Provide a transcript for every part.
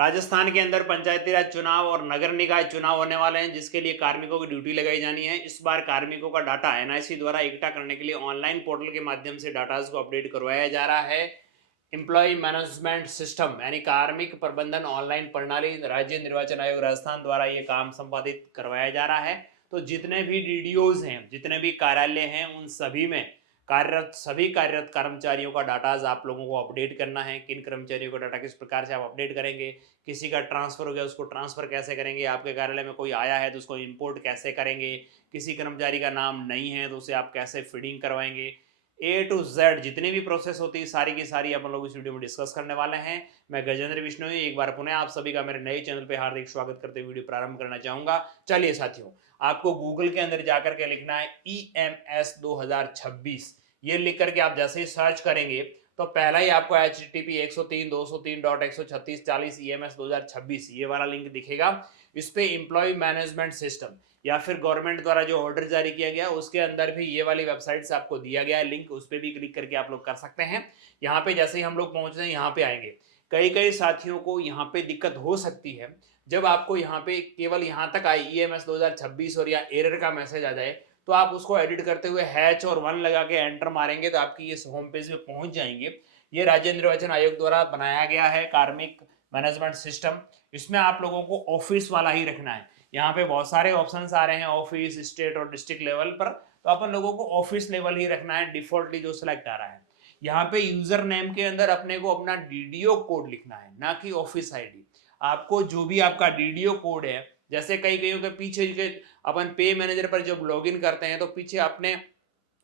राजस्थान के अंदर पंचायती राज चुनाव और नगर निकाय चुनाव होने वाले हैं, जिसके लिए कार्मिकों की ड्यूटी लगाई जानी है। इस बार कार्मिकों का डाटा एनआईसी द्वारा इकट्ठा करने के लिए ऑनलाइन पोर्टल के माध्यम से डाटाज को अपडेट करवाया जा रहा है। एम्प्लॉय मैनेजमेंट सिस्टम यानी कार्मिक प्रबंधन ऑनलाइन प्रणाली राज्य निर्वाचन आयोग राजस्थान द्वारा ये काम संपादित करवाया जा रहा है। तो जितने भी डीडीओज हैं, जितने भी कार्यालय हैं, उन सभी में कार्यरत सभी कार्यरत कर्मचारियों का डाटाज आप लोगों को अपडेट करना है। किन कर्मचारियों का डाटा किस प्रकार से आप अपडेट करेंगे, किसी का ट्रांसफर हो गया उसको ट्रांसफर कैसे करेंगे, आपके कार्यालय में कोई आया है तो उसको इंपोर्ट कैसे करेंगे, किसी कर्मचारी का नाम नहीं है तो उसे आप कैसे फीडिंग करवाएंगे, ए टू जेड जितनी भी प्रोसेस होती है सारी की सारी अपन लोग इस वीडियो में डिस्कस करने वाले हैं। मैं गजेंद्र विश्नोई एक बार पुनः आप सभी का मेरे नए चैनल पे हार्दिक स्वागत करते हुए वीडियो प्रारंभ करना चाहूंगा। चलिए साथियों, आपको गूगल के अंदर जाकर के लिखना है EMS 2026। ये लिख करके आप जैसे ही सर्च करेंगे तो पहला ही आपको HTTP 103.203.136.40 EMS 2026 ये वाला लिंक दिखेगा। इस पे एम्प्लॉय मैनेजमेंट सिस्टम या फिर गवर्नमेंट द्वारा जो ऑर्डर जारी किया गया उसके अंदर भी ये वाली वेबसाइट से आपको दिया गया है लिंक, उस पर भी क्लिक करके आप लोग कर सकते हैं। यहाँ पे जैसे ही हम लोग पहुंच रहे हैं यहाँ पे आएंगे, कई कई साथियों को यहाँ पे दिक्कत हो सकती है। जब आपको यहाँ पे केवल यहाँ तक आई EMS 2026 और या एरर का मैसेज आ जाए तो आप उसको एडिट करते हुए हैच और 1 लगा के एंटर मारेंगे तो आपकी इस होम पेज पे पहुंच जाएंगे। ये राज्य निर्वाचन आयोग द्वारा बनाया गया है कार्मिक मैनेजमेंट सिस्टम। इसमें आप लोगों को ऑफिस वाला ही रखना है। यहाँ पे बहुत सारे ऑप्शंस आ रहे हैं ऑफिस, स्टेट और डिस्ट्रिक्ट लेवल पर, तो अपन लोगों को ऑफिस लेवल ही रखना है। डिफॉल्टली जो सिलेक्ट आ रहा है यहाँ पे यूजर नेम के अंदर अपने को अपना डीडीओ कोड लिखना है, ना कि ऑफिस आईडी। आपको जो भी आपका डीडीओ कोड है, जैसे कई कईयों के पीछे के अपन पे मैनेजर पर जब लॉगिन करते हैं तो पीछे अपने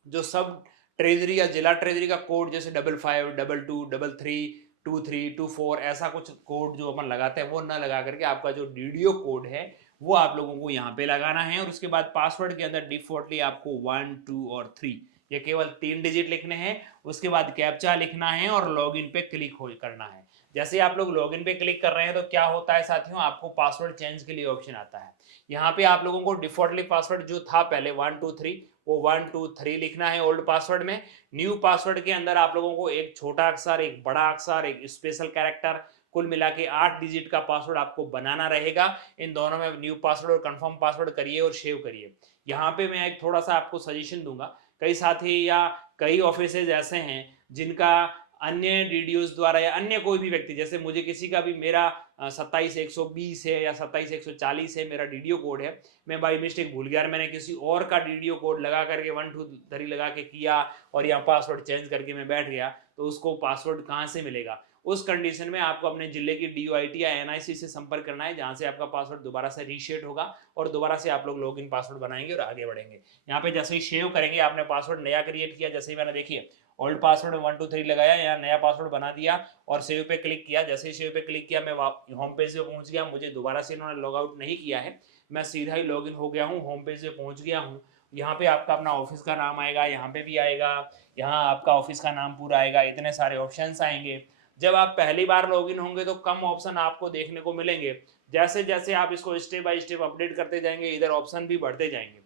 जो सब ट्रेजरी या जिला ट्रेजरी का कोड जैसे 5522232324 ऐसा कुछ कोड जो अपन लगाते हैं वो ना लगा करके आपका जो डीडीओ कोड है वो आप लोगों को यहाँ पे लगाना है। और उसके बाद पासवर्ड के अंदर डिफॉल्टली आपको 1 2 और 3 ये केवल 3 डिजिट लिखने हैं। उसके बाद कैप्चा लिखना है और लॉगिन पे क्लिक हो करना है। जैसे आप लोग लॉगिन पे क्लिक कर रहे हैं तो क्या होता है साथियों, आपको पासवर्ड चेंज के लिए ऑप्शन आता है। यहाँ पे आप लोगों को डिफॉल्टली पासवर्ड जो था पहले 123 वो 123 लिखना है ओल्ड पासवर्ड में। न्यू पासवर्ड के अंदर आप लोगों को एक छोटा अक्षर, एक बड़ा अक्षर, एक स्पेशल कैरेक्टर, कुल मिला के 8 डिजिट का पासवर्ड आपको बनाना रहेगा। इन दोनों में न्यू पासवर्ड और कंफर्म पासवर्ड करिए और सेव करिए। यहाँ पे मैं एक थोड़ा सा आपको सजेशन दूंगा। कई साथी या कई ऑफिसेज ऐसे हैं जिनका अन्य डीडीओज द्वारा या अन्य कोई भी व्यक्ति, जैसे मुझे किसी का भी मेरा 27 120 है या 27 140 है मेरा डीडीओ कोड है, मैं बाई मिस्टेक भूल गया, मैंने किसी और का डीडीओ कोड लगा करके 1 2 3 लगा के किया और यहाँ पासवर्ड चेंज करके मैं बैठ गया, तो उसको पासवर्ड कहाँ से मिलेगा। उस कंडीशन में आपको अपने जिले की DOIT या NIC से संपर्क करना है, जहाँ से आपका पासवर्ड दोबारा से रीसेट होगा और दोबारा से आप लोग लॉगिन पासवर्ड बनाएंगे और आगे बढ़ेंगे। यहाँ पे जैसे ही सेव करेंगे, आपने पासवर्ड नया क्रिएट किया, जैसे ही मैंने देखिए ओल्ड पासवर्ड 1 2 3 लगाया, यहाँ नया पासवर्ड बना दिया और सेव पे क्लिक किया। जैसे ही सेव पे क्लिक किया मैं होम पेज पे पहुंच गया। मुझे दोबारा से इन्होंने लॉग आउट नहीं किया है, मैं सीधा ही लॉगिन हो गया हूँ, होम पेज पे पहुंच गया हूँ। यहाँ पे आपका अपना ऑफिस का नाम आएगा, यहाँ पे भी आएगा, यहाँ आपका ऑफिस का नाम पूरा आएगा, इतने सारे ऑप्शंस आएंगे। जब आप पहली बार लॉगिन होंगे तो कम ऑप्शन आपको देखने को मिलेंगे। जैसे जैसे आप इसको स्टेप बाय स्टेप अपडेट करते जाएंगे, इधर ऑप्शन भी बढ़ते जाएंगे।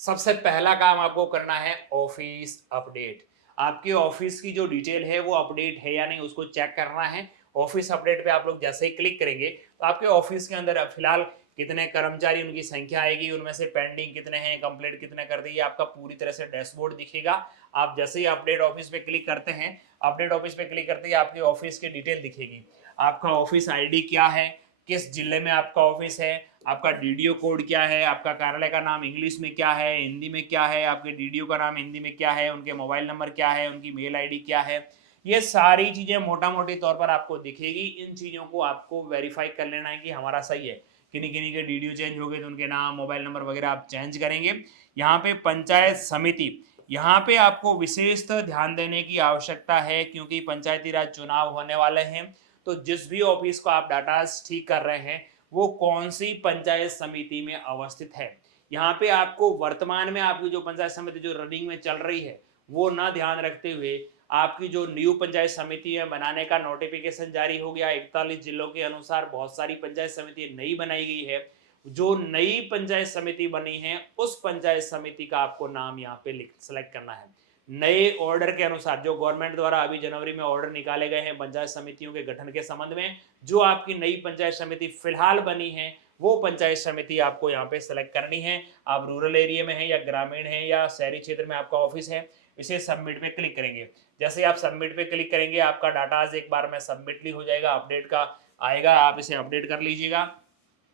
सबसे पहला काम आपको करना है ऑफिस अपडेट। आपके ऑफिस की जो डिटेल है वो अपडेट है या नहीं उसको चेक करना है। ऑफिस अपडेट पे आप लोग जैसे ही क्लिक करेंगे तो आपके ऑफिस के अंदर फिलहाल कितने कर्मचारी, उनकी संख्या आएगी, उनमें से पेंडिंग कितने हैं, कंप्लीट कितने कर दिए, आपका पूरी तरह से डैशबोर्ड दिखेगा। आप जैसे ही अपडेट ऑफिस पे क्लिक करते हैं, अपडेट ऑफिस पे क्लिक करते ही आपके ऑफिस की डिटेल दिखेगी। आपका ऑफिस आईडी क्या है, किस जिले में आपका ऑफिस है, आपका डीडीओ कोड क्या है, आपका कार्यालय का नाम इंग्लिश में क्या है, हिंदी में क्या है, आपके डीडीओ का नाम हिंदी में क्या है, उनके मोबाइल नंबर क्या है, उनकी मेल आईडी क्या है, ये सारी चीजें मोटा मोटी तौर पर आपको दिखेगी। इन चीजों को आपको वेरीफाई कर लेना है कि हमारा सही है। किन्हीं किन्हीं के डीडीओ चेंज हो गए तो उनके नाम, मोबाइल नंबर वगैरह आप चेंज करेंगे। यहाँ पे पंचायत समिति, यहाँ पे आपको विशेषतः ध्यान देने की आवश्यकता है क्योंकि पंचायती राज चुनाव होने वाले हैं। तो जिस भी ऑफिस को आप डाटा ठीक कर रहे हैं वो कौन सी पंचायत समिति में अवस्थित है। यहाँ पे आपको वर्तमान में आपकी जो पंचायत समिति जो रनिंग में चल रही है वो ना ध्यान रखते हुए आपकी जो न्यू पंचायत समिति है बनाने का नोटिफिकेशन जारी हो गया। 41 जिलों के अनुसार बहुत सारी पंचायत समिति नई बनाई गई है। जो नई पंचायत समिति बनी है उस पंचायत समिति का आपको नाम यहाँ पे सेलेक्ट करना है। नए ऑर्डर के अनुसार जो गवर्नमेंट द्वारा अभी जनवरी में ऑर्डर निकाले गए हैं पंचायत समितियों के गठन के संबंध में, जो आपकी नई पंचायत समिति फिलहाल बनी है वो पंचायत समिति आपको यहाँ पे सेलेक्ट करनी है। आप रूरल एरिया में है या ग्रामीण है या शहरी क्षेत्र में आपका ऑफिस है, इसे सबमिट पे क्लिक करेंगे। जैसे आप सबमिट पे क्लिक करेंगे आपका डाटा आज एक बार में सबमिटली हो जाएगा, अपडेट का आएगा, आप इसे अपडेट कर लीजिएगा।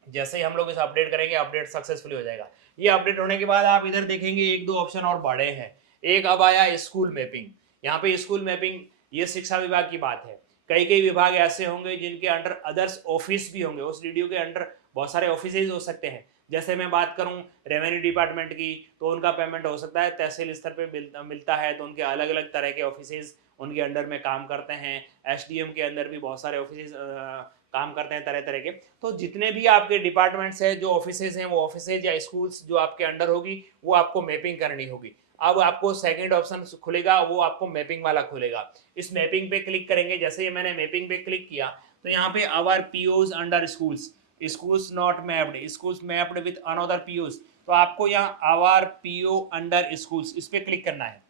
जैसे ही हम लोग इसे अपडेट करेंगे अपडेट सक्सेसफुली हो जाएगा। ये अपडेट होने के बाद आप इधर देखेंगे एक दो ऑप्शन और बढ़े हैं। एक अब आया स्कूल मैपिंग। यहाँ पे स्कूल मैपिंग ये शिक्षा विभाग की बात है। कई कई विभाग ऐसे होंगे जिनके अंडर अदर्स ऑफिस भी होंगे, उस डीडीओ के अंडर बहुत सारे ऑफिस हो सकते हैं। जैसे मैं बात करूं रेवेन्यू डिपार्टमेंट की, तो उनका पेमेंट हो सकता है तहसील स्तर पे मिलता है, तो उनके अलग अलग तरह के ऑफिस उनके अंडर में काम करते हैं। एसडीएम के अंदर भी बहुत सारे ऑफिस काम करते हैं तरह तरह के। तो जितने भी आपके डिपार्टमेंट्स हैं, जो ऑफिसेज हैं, वो ऑफिसेज या स्कूल्स जो आपके अंडर होगी वो आपको मैपिंग करनी होगी। अब आपको सेकंड ऑप्शन खुलेगा, वो आपको मैपिंग वाला खुलेगा। इस मैपिंग पे क्लिक करेंगे। जैसे ही मैंने मैपिंग पे क्लिक किया तो यहाँ पे our POs under schools, schools not mapped, schools mapped with another POs, तो आपको यहाँ आवर पीओ अंडर स्कूल्स इस पे क्लिक करना है।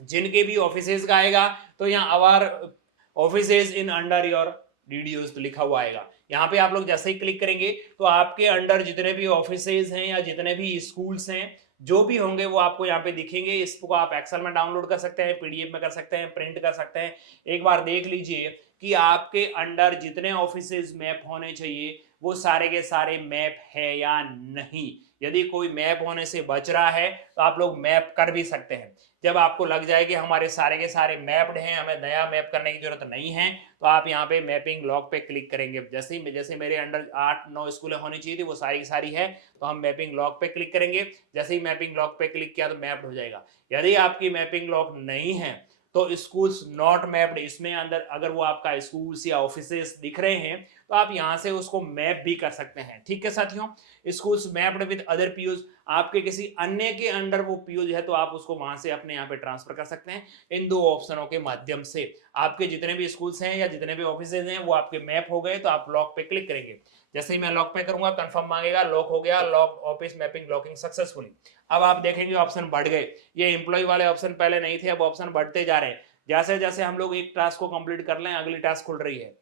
जिनके भी ऑफिसेज का आएगा तो यहाँ our offices in under your DDOs लिखा हुआ आएगा। यहाँ पे आप लोग जैसे ही क्लिक करेंगे तो आपके अंडर जितने भी ऑफिसेज हैं या जितने भी स्कूल्स हैं जो भी होंगे वो आपको यहाँ पे दिखेंगे। इसको आप एक्सेल में डाउनलोड कर सकते हैं, पीडीएफ में कर सकते हैं, प्रिंट कर सकते हैं। एक बार देख लीजिए कि आपके अंडर जितने ऑफिसेज मैप होने चाहिए वो सारे के सारे मैप है या नहीं। यदि कोई मैप होने से बच रहा है तो आप लोग मैप कर भी सकते हैं। जब आपको लग जाए कि हमारे सारे के सारे मैप्ड हैं, हमें नया मैप करने की जरूरत नहीं है, तो आप यहाँ पे मैपिंग लॉग पे क्लिक करेंगे। जैसे मेरे अंडर 8-9 स्कूलें होनी चाहिए थी वो सारी की सारी है, तो हम मैपिंग लॉग पे क्लिक करेंगे। जैसे ही मैपिंग लॉग पे क्लिक किया तो मैप्ड हो जाएगा। यदि आपकी मैपिंग लॉग नहीं है तो स्कूल्स नॉट मैप्ड, इसमें अंदर अगर वो आपका स्कूल्स या ऑफिसेस दिख रहे हैं तो आप यहाँ से उसको मैप भी कर सकते हैं। ठीक है साथियों, schools mapped with other PUs, आपके किसी अन्य के अंडर वो पीयूज है तो आप उसको वहां से अपने यहाँ पे ट्रांसफर कर सकते हैं इन दो ऑप्शनों के माध्यम से। आपके जितने भी स्कूल्स हैं या जितने भी ऑफिसेज हैं वो आपके मैप हो गए तो आप लॉक पे क्लिक करेंगे। जैसे ही मैं लॉक पे करूंगा कंफर्म मांगेगा, लॉक हो गया, lock office mapping locking successfully. अब आप देखेंगे ऑप्शन बढ़ गए। ये एम्प्लॉय वाले ऑप्शन पहले नहीं थे, अब ऑप्शन बढ़ते जा रहे हैं। जैसे जैसे हम लोग एक टास्क को कंप्लीट कर लें अगली टास्क खुल रही है।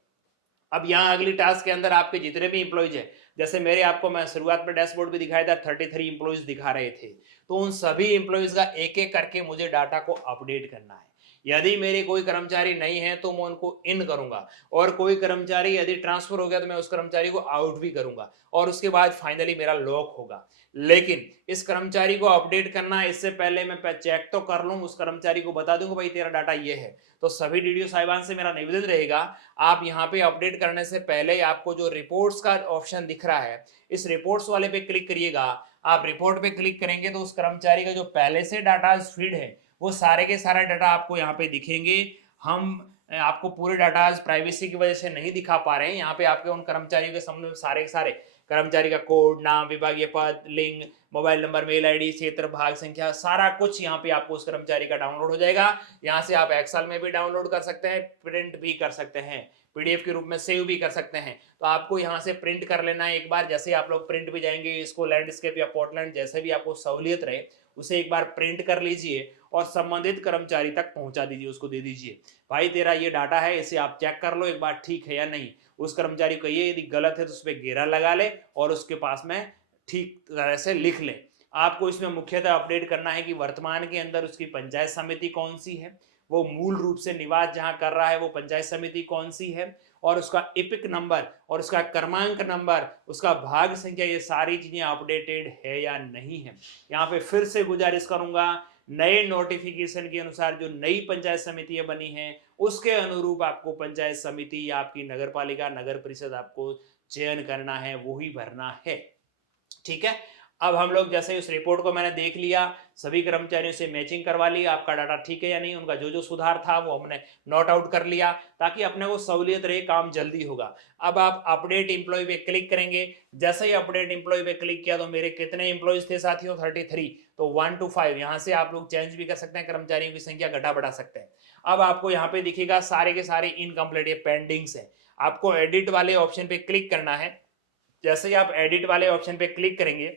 अब यहाँ अगली टास्क के अंदर आपके जितने भी इंप्लॉइज है, जैसे मेरे आपको मैं शुरुआत में डैशबोर्ड भी दिखाया था 33 इंप्लॉइज दिखा रहे थे, तो उन सभी इंप्लॉइज का एक एक करके मुझे डाटा को अपडेट करना है। यदि मेरे कोई कर्मचारी नहीं है तो मैं उनको इन करूंगा, और कोई कर्मचारी यदि ट्रांसफर हो गया तो मैं उस कर्मचारी को आउट भी करूंगा, और उसके बाद फाइनली मेरा लॉक होगा। लेकिन इस कर्मचारी को अपडेट करना है, इससे पहले मैं चेक तो कर लूं, उस कर्मचारी को बता दूंगा भाई तेरा डाटा ये है। तो सभी डीडीओ साहिबान से मेरा निवेदन रहेगा, आप यहाँ पे अपडेट करने से पहले आपको जो रिपोर्ट्स का ऑप्शन दिख रहा है इस रिपोर्ट्स वाले पे क्लिक करिएगा। आप रिपोर्ट पे क्लिक करेंगे तो उस कर्मचारी का जो पहले से डाटा फीड है वो सारे के सारे डाटा आपको यहाँ पे दिखेंगे। हम आपको पूरे डाटा प्राइवेसी की वजह से नहीं दिखा पा रहे हैं। यहाँ पे आपके उन कर्मचारियों के सामने सारे के सारे कर्मचारी का कोड, नाम, विभागीय पद, लिंग, मोबाइल नंबर, मेल आईडी, क्षेत्र, भाग संख्या, सारा कुछ यहाँ पे आपको उस कर्मचारी का डाउनलोड हो जाएगा। यहाँ से आप एक्सेल में भी डाउनलोड कर सकते हैं, प्रिंट भी कर सकते हैं, पीडीएफ के रूप में सेव भी कर सकते हैं। तो आपको यहाँ से प्रिंट कर लेना है एक बार। जैसे आप लोग प्रिंट भी जाएंगे, इसको लैंडस्केप या पोर्टलैंड जैसे भी आपको सहूलियत रहे उसे एक बार प्रिंट कर लीजिए और संबंधित कर्मचारी तक पहुंचा दीजिए, उसको दे दीजिए भाई तेरा ये डाटा है, इसे आप चेक कर लो एक बार ठीक है या नहीं। उस कर्मचारी को ये यदि गलत है तो उस पर घेरा लगा ले और उसके पास में ठीक तरह से लिख ले। आपको इसमें मुख्यतः अपडेट करना है कि वर्तमान के अंदर उसकी पंचायत समिति कौन सी है, वो मूल रूप से निवास जहां कर रहा है वो पंचायत समिति कौन सी है, और उसका इपिक नंबर और उसका क्रमांक नंबर, उसका भाग संख्या, ये सारी चीजें अपडेटेड है या नहीं है। यहाँ पे फिर से गुजारिश करूंगा, नए नोटिफिकेशन के अनुसार जो नई पंचायत समितियां बनी हैं उसके अनुरूप आपको पंचायत समिति या आपकी नगर पालिका, नगर परिषद आपको चयन करना है, वो ही भरना है। ठीक है, अब हम लोग जैसे उस रिपोर्ट को मैंने देख लिया, सभी कर्मचारियों से मैचिंग करवा ली, आपका डाटा ठीक है या नहीं, उनका जो जो सुधार था वो हमने नोट आउट कर लिया ताकि अपने को सहूलियत रहे, काम जल्दी होगा। अब आप अपडेट एम्प्लॉय पे क्लिक करेंगे। जैसे ही अपडेट एम्प्लॉय पे क्लिक किया तो मेरे कितने एम्प्लॉयज थे साथियों, 33, तो 1 to 5 यहाँ से आप लोग चेंज भी कर सकते हैं, कर्मचारियों की संख्या घटा बढ़ा सकते हैं। अब आपको यहाँ पे दिखेगा सारे के सारे इनकम्प्लीट, ये पेंडिंग्स है। आपको एडिट वाले ऑप्शन पे क्लिक करना है। जैसे ही आप एडिट वाले ऑप्शन पे क्लिक करेंगे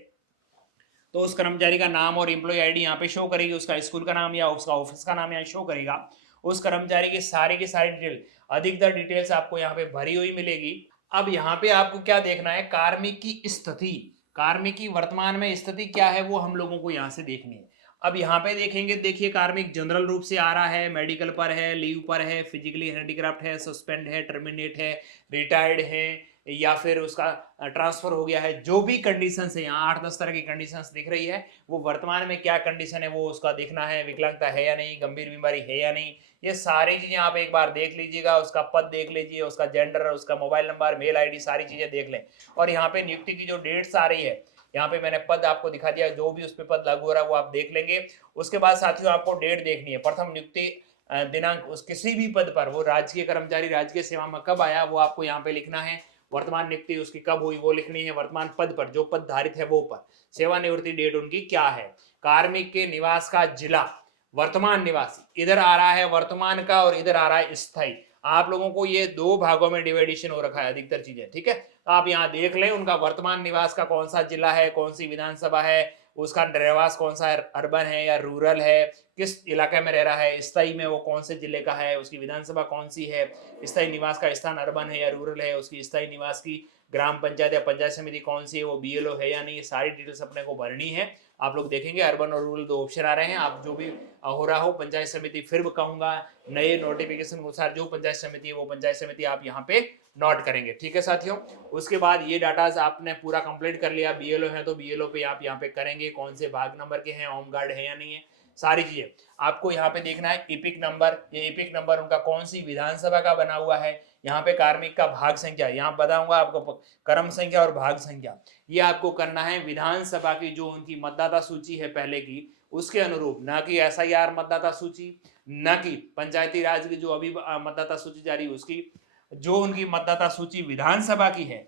तो उस कर्मचारी का नाम और एम्प्लॉय आईडी यहाँ पे शो करेगी, उसका स्कूल का नाम या उसका ऑफिस का नाम यहाँ शो करेगा। उस कर्मचारी की सारी डिटेल, अधिकतर डिटेल्स आपको यहाँ पे भरी हुई मिलेगी। अब यहाँ पे आपको क्या देखना है, कार्मिक की स्थिति, कार्मिक की वर्तमान में स्थिति क्या है वो हम लोगों को यहाँ से देखनी है। अब यहाँ पे देखेंगे, देखिए कार्मिक जनरल रूप से आ रहा है, मेडिकल पर है, लीव पर है, फिजिकली हैंडीक्राफ्ट है, सस्पेंड है, टर्मिनेट है, रिटायर्ड है, या फिर उसका ट्रांसफर हो गया है, जो भी कंडीशन है यहाँ 8-10 तरह की कंडीशंस दिख रही है, वो वर्तमान में क्या कंडीशन है वो उसका देखना है, विकलांगता है या नहीं, गंभीर बीमारी है या नहीं, ये सारी चीजें आप एक बार देख लीजिएगा। उसका पद देख लीजिए, उसका जेंडर, उसका मोबाइल नंबर, मेल आईडी, सारी चीजें देख लें। और यहाँ पे नियुक्ति की जो डेट्स आ रही है, यहाँ पे मैंने पद आपको दिखा दिया, जो भी उस पर पद लागू हो रहा है वो आप देख लेंगे। उसके बाद साथियों आपको डेट देखनी है, प्रथम नियुक्ति दिनांक उस किसी भी पद पर, वो राजकीय कर्मचारी राजकीय सेवा में कब आया वो आपको यहाँ पे लिखना है, वर्तमान नियुक्ति उसकी कब हुई वो लिखनी है, वर्तमान पद पर जो पद धारित है वो पर, सेवानिवृत्ति डेट उनकी क्या है, कार्मिक के निवास का जिला, वर्तमान निवासी, इधर आ रहा है वर्तमान का और इधर आ रहा है स्थायी। आप लोगों को ये दो भागों में डिवाइडेशन हो रखा है अधिकतर चीजें, ठीक है। आप यहाँ देख लें उनका वर्तमान निवास का कौन सा जिला है, कौन सी विधानसभा है, उसका निवास कौन सा है, अर्बन है या रूरल है, किस इलाके में रह रहा है, स्थायी में वो कौन से जिले का है, उसकी विधानसभा कौन सी है, स्थायी निवास का स्थान अर्बन है या रूरल है, उसकी स्थायी निवास की ग्राम पंचायत या पंचायत समिति कौन सी है, वो बीएलओ है या नहीं, ये सारी डिटेल्स अपने को भरनी है। आप लोग देखेंगे अर्बन और रूरल दो ऑप्शन आ रहे हैं, आप जो भी हो रहा हो पंचायत समिति, फिर कहूंगा नए नोटिफिकेशन के अनुसार जो पंचायत समिति है वो पंचायत समिति आप यहाँ पे नोट करेंगे, ठीक है साथियों। उसके बाद ये डाटाज आपने पूरा कंप्लीट कर लिया, बीएलओ है तो बीएलओ पे आप यहाँ पे करेंगे, कौन से भाग नंबर के हैं, होम गार्ड है या नहीं है, सारी चीजें आपको यहाँ पे देखना है। इपिक नंबर, ये इपिक नंबर उनका कौन सी विधानसभा का बना हुआ है, यहाँ पे कार्मिक का भाग संख्या, यहाँ बताऊंगा आपको क्रम संख्या और भाग संख्या, ये आपको करना है विधानसभा की जो उनकी मतदाता सूची है पहले की उसके अनुरूप, ना कि एसआईआर मतदाता सूची, ना कि पंचायती राज की जो अभी मतदाता सूची जारी है उसकी, जो उनकी मतदाता सूची विधानसभा की है,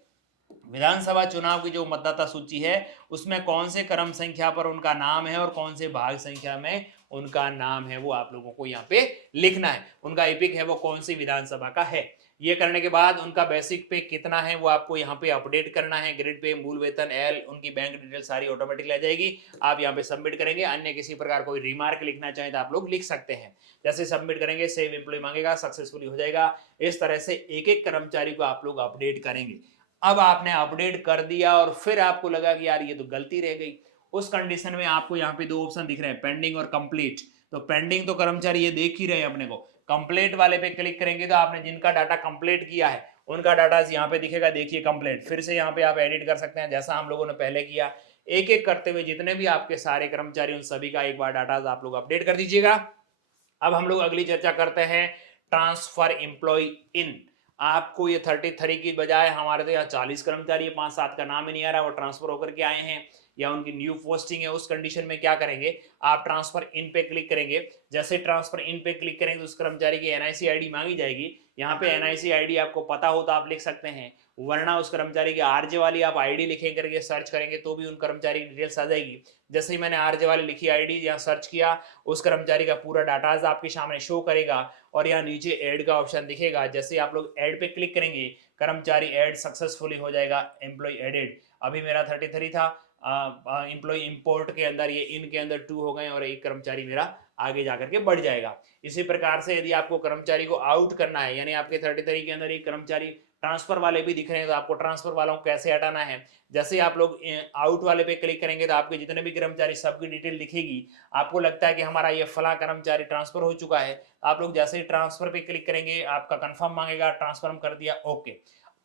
विधानसभा चुनाव की जो मतदाता सूची है उसमें कौन से क्रम संख्या पर उनका नाम है और कौन से भाग संख्या में उनका नाम है वो आप लोगों को यहाँ पे लिखना है। उनका इपिक है वो कौन सी विधानसभा का है। ये करने के बाद उनका बेसिक पे कितना है वो आपको यहाँ पे अपडेट करना है, ग्रेड पे, मूल वेतन, एल, उनकी बैंक डिटेल सारी ऑटोमेटिक आ जाएगी, आप यहाँ पे सबमिट करेंगे। अन्य किसी प्रकार कोई रिमार्क लिखना चाहे तो आप लोग लिख सकते हैं। जैसे सबमिट करेंगे सेव एम्प्लॉय मांगेगा, सक्सेसफुली हो जाएगा। इस तरह से एक एक कर्मचारी को आप लोग अपडेट करेंगे। अब आपने अपडेट कर दिया और फिर आपको लगा कि यार ये तो गलती रह गई, उस कंडीशन में आपको यहाँ पे दो ऑप्शन दिख रहे हैं, पेंडिंग और कंप्लीट। तो पेंडिंग तो कर्मचारी ये देख ही रहे हैं अपने को, कंप्लीट वाले पे क्लिक करेंगे तो आपने जिनका डाटा कंप्लीट किया है उनका डाटा यहाँ पे दिखेगा, देखिए कंप्लीट। फिर से यहाँ पे आप एडिट कर सकते हैं जैसा हम लोगों ने पहले किया, एक एक करते हुए जितने भी आपके सारे कर्मचारी उन सभी का एक बार डाटा आप लोग अपडेट कर दीजिएगा। अब हम लोग अगली चर्चा करते हैं ट्रांसफर एम्प्लॉय इन। आपको ये 33 की बजाय, हमारे तो यहाँ 40 कर्मचारी है, 5-7 का नाम ही नहीं आ रहा, वो ट्रांसफर होकर के आए हैं या उनकी न्यू पोस्टिंग है, उस कंडीशन में क्या करेंगे, आप ट्रांसफर इन पे क्लिक करेंगे। जैसे ट्रांसफर इन पे क्लिक करेंगे तो उस कर्मचारी की एनआईसी आईडी मांगी जाएगी। यहाँ पे एनआईसी आईडी आपको पता हो तो आप लिख सकते हैं, वरना उस कर्मचारी की आरजे वाली आप आईडी लिखे करके सर्च करेंगे तो भी उन कर्मचारी की डिटेल्स आ जाएगी। जैसे ही मैंने आरजे वाली लिखी आईडी यहाँ सर्च किया, उस कर्मचारी का पूरा डाटाज आपके सामने शो करेगा और यहाँ नीचे ऐड का ऑप्शन दिखेगा। जैसे आप लोग ऐड पे क्लिक करेंगे, कर्मचारी ऐड सक्सेसफुली हो जाएगा, एम्प्लॉय एडेड। अभी मेरा 33 था, एम्प्लॉय इंपोर्ट के अंदर ये इन के अंदर 2 हो गए और एक कर्मचारी मेरा आगे जाकर के बढ़ जाएगा। इसी प्रकार से यदि आपको कर्मचारी को आउट करना है, यानी आपके 33 के अंदर एक कर्मचारी ट्रांसफर वाले भी दिख रहे हैं तो आपको ट्रांसफर वालों को कैसे हटाना है, जैसे आप लोग आउट वाले पे क्लिक करेंगे तो आपके जितने भी कर्मचारी सबकी डिटेल दिखेगी। आपको लगता है कि हमारा ये फला कर्मचारी ट्रांसफर हो चुका है, आप लोग जैसे ही ट्रांसफर पे क्लिक करेंगे आपका कंफर्म मांगेगा, ट्रांसफर हम कर दिया, ओके।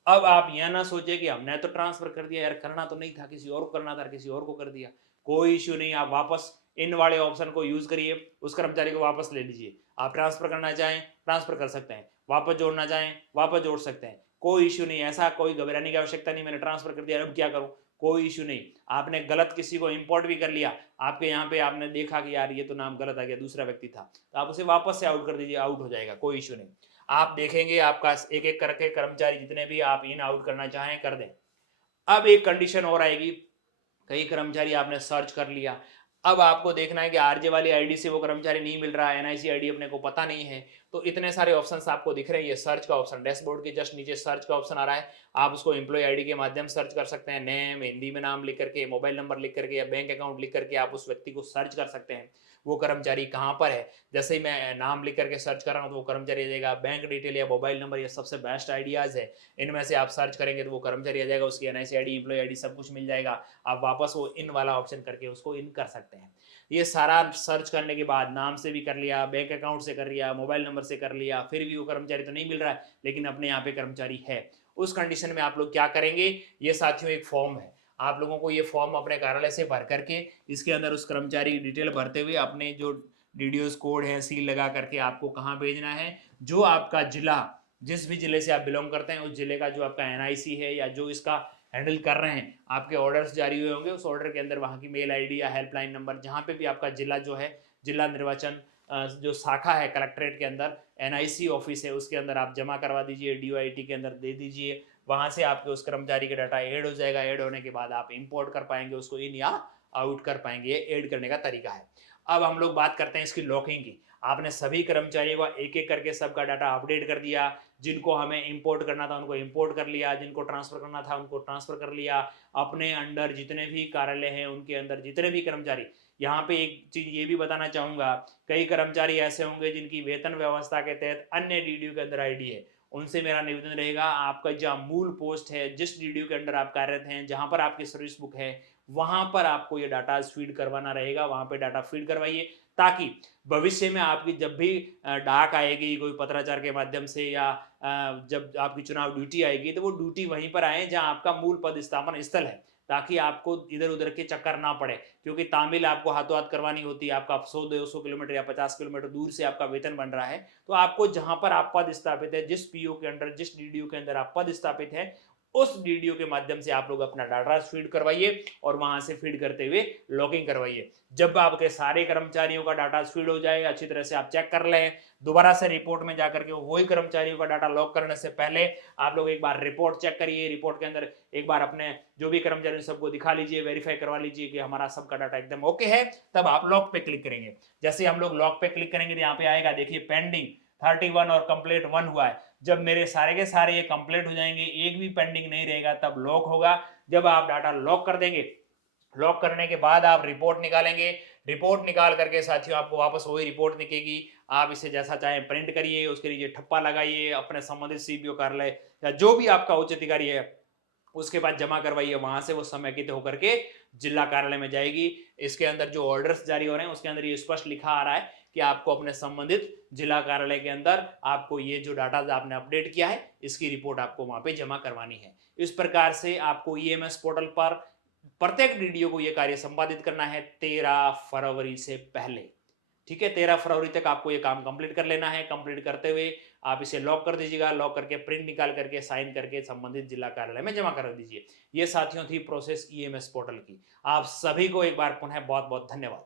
अब आप यह ना सोचे कि हमने तो ट्रांसफर कर दिया यार, करना तो नहीं था, किसी और को करना था, किसी और को कर दिया, कोई इश्यू नहीं। आप वापस इन वाले ऑप्शन को यूज करिए, उस कर्मचारी को वापस ले लीजिए। आप ट्रांसफर करना चाहें ट्रांसफर कर सकते हैं, वापस जोड़ना चाहें वापस जोड़ सकते हैं, कोई इश्यू नहीं। ऐसा कोई घबराने की आवश्यकता नहीं, मैंने ट्रांसफर कर दिया अब क्या करूं, कोई इश्यू नहीं। आपने गलत किसी को इंपोर्ट भी कर लिया, आपके यहाँ पे आपने देखा कि यार ये तो नाम गलत आ गया, दूसरा व्यक्ति था, तो आप उसे वापस से आउट कर दीजिए, आउट हो जाएगा, कोई इश्यू नहीं। आप देखेंगे आपका एक एक करके कर्मचारी जितने भी आप इन आउट करना चाहें कर दें। अब एक कंडीशन और आएगी, कई कर्मचारी आपने सर्च कर लिया, अब आपको देखना है कि आरजे वाली आईडी से वो कर्मचारी नहीं मिल रहा है, एनआईसी आईडी अपने को पता नहीं है, तो इतने सारे ऑप्शंस आपको दिख रहे हैं। ये सर्च का ऑप्शन, डैशबोर्ड के जस्ट नीचे सर्च का ऑप्शन आ रहा है, आप उसको एम्प्लॉय आईडी के माध्यम से सर्च कर सकते हैं। नेम हिंदी में नाम लिख करके, मोबाइल नंबर लिख करके या बैंक अकाउंट लिख करके आप उस व्यक्ति को सर्च कर सकते हैं, वो कर्मचारी कहाँ पर है। जैसे ही मैं नाम लिख करके सर्च कर रहा हूँ तो वो कर्मचारी आ जाएगा। बैंक डिटेल या मोबाइल नंबर, ये सबसे बेस्ट आइडियाज है, इनमें से आप सर्च करेंगे तो वो कर्मचारी आ जाएगा, उसकी एनआईसी आईडी, एम्प्लॉय आईडी सब कुछ मिल जाएगा। आप वापस वो इन वाला ऑप्शन करके उसको इन कर सकते हैं। ये सारा सर्च करने के बाद नाम से भी कर लिया, बैंक अकाउंट से कर लिया, मोबाइल नंबर से कर लिया, फिर भी वो कर्मचारी तो नहीं मिल रहा है, लेकिन अपने यहाँ पे कर्मचारी है। उस कंडीशन में आप लोग क्या करेंगे, ये साथियों एक फॉर्म है, आप लोगों को ये फॉर्म अपने कार्यालय से भर करके इसके अंदर उस कर्मचारी की डिटेल भरते हुए अपने जो डीडीओस कोड है सील लगा करके आपको कहाँ भेजना है, जो आपका जिला, जिस भी जिले से आप बिलोंग करते हैं उस जिले का जो आपका एनआईसी है या जो इसका हैंडल कर रहे हैं, आपके ऑर्डर्स जारी हुए होंगे, उस ऑर्डर के अंदर वहाँ की मेल आईडी या हेल्पलाइन नंबर, जहाँ पे भी आपका जिला जो है, जिला निर्वाचन जो शाखा है कलेक्ट्रेट के अंदर, एनआईसी ऑफिस है, उसके अंदर आप जमा करवा दीजिए, डीओआईटी के अंदर दे दीजिए। वहाँ से आपके उस कर्मचारी का डाटा ऐड हो जाएगा, ऐड होने के बाद आप इंपोर्ट कर पाएंगे उसको, इन या आउट कर पाएंगे। ये ऐड करने का तरीका है। अब हम लोग बात करते हैं इसकी लॉकिंग की। आपने सभी कर्मचारियों का एक एक करके सबका डाटा अपडेट कर दिया, जिनको हमें इंपोर्ट करना था उनको इंपोर्ट कर लिया, जिनको ट्रांसफर करना था उनको ट्रांसफर कर लिया। अपने अंडर जितने भी कार्यालय हैं उनके अंदर जितने भी कर्मचारी, यहाँ पे एक चीज ये भी बताना चाहूंगा, कई कर्मचारी ऐसे होंगे जिनकी वेतन व्यवस्था के तहत अन्य डीडीयू के अंदर आईडी है, उनसे मेरा निवेदन रहेगा, आपका जहाँ मूल पोस्ट है, जिस डीडीयू के अंदर आप कार्यरत हैं, जहां पर आपकी सर्विस बुक है, वहां पर आपको ये डाटा फीड करवाना रहेगा, वहां पे डाटा फीड करवाइए, ताकि भविष्य में आपकी जब भी डाक आएगी कोई पत्राचार के माध्यम से या जब आपकी चुनाव ड्यूटी आएगी तो वो ड्यूटी वहीं पर आए जहां आपका मूल पद स्थापन स्थल है, ताकि आपको इधर उधर के चक्कर ना पड़े, क्योंकि तामिल आपको हाथों हाथ करवानी होती है। आपका 100-200 किलोमीटर या 50 किलोमीटर दूर से आपका वेतन बन रहा है, तो आपको जहां पर आप पद स्थापित है, जिस पीओ के अंदर, जिस डीडीयू के अंदर आप पद स्थापित है, उस डीडीयू के माध्यम से आप लोग अपना डाटा फीड करवाइए और वहां से फीड करते हुए लॉगिंग करवाइए। जब आपके सारे कर्मचारियों का डाटा फीड हो जाए, अच्छी तरह से आप चेक कर लें, दोबारा से रिपोर्ट में जाकर के वही कर्मचारियों का डाटा लॉक करने से पहले आप लोग एक बार रिपोर्ट चेक करिए। रिपोर्ट के अंदर एक बार अपने जो भी कर्मचारी सबको दिखा लीजिए, वेरीफाई करवा लीजिए कि हमारा सबका डाटा एकदम ओके है, तब आप लॉक पे क्लिक करेंगे। जैसे हम लोग लॉक पे क्लिक करेंगे तो यहाँ पे आएगा, देखिए पेंडिंग 31 और कंप्लीट 1 हुआ है। जब मेरे सारे के सारे ये कंप्लीट हो जाएंगे, एक भी पेंडिंग नहीं रहेगा, तब लॉक होगा। जब आप डाटा लॉक कर देंगे, लॉक करने के बाद आप रिपोर्ट निकालेंगे। रिपोर्ट निकाल करके साथियों आपको वापस वही रिपोर्ट दिखेगी, आप इसे जैसा चाहें प्रिंट करिए, उसके नीचे ठप्पा लगाइए, अपने संबंधित सीबीओ कार्यालय या जो भी आपका उच्च अधिकारी है उसके बाद जमा करवाइए, वहां से वो समेकित होकर के जिला कार्यालय में जाएगी। इसके अंदर जो ऑर्डर्स जारी हो रहे हैं उसके अंदर ये स्पष्ट लिखा आ रहा है कि आपको अपने संबंधित जिला कार्यालय के अंदर आपको ये जो डाटा आपने अपडेट किया है इसकी रिपोर्ट आपको वहां पे जमा करवानी है। इस प्रकार से आपको ईएमएस पोर्टल पर प्रत्येक डीडीओ को यह कार्य संपादित करना है 13 फरवरी से पहले। ठीक है, 13 फरवरी तक आपको ये काम कंप्लीट कर लेना है। कंप्लीट करते हुए आप इसे लॉक कर दीजिएगा, लॉक करके प्रिंट निकाल करके साइन करके संबंधित जिला कार्यालय में जमा कर दीजिए। ये साथियों थी प्रोसेस ईएमएस पोर्टल की। आप सभी को एक बार पुनः बहुत बहुत धन्यवाद।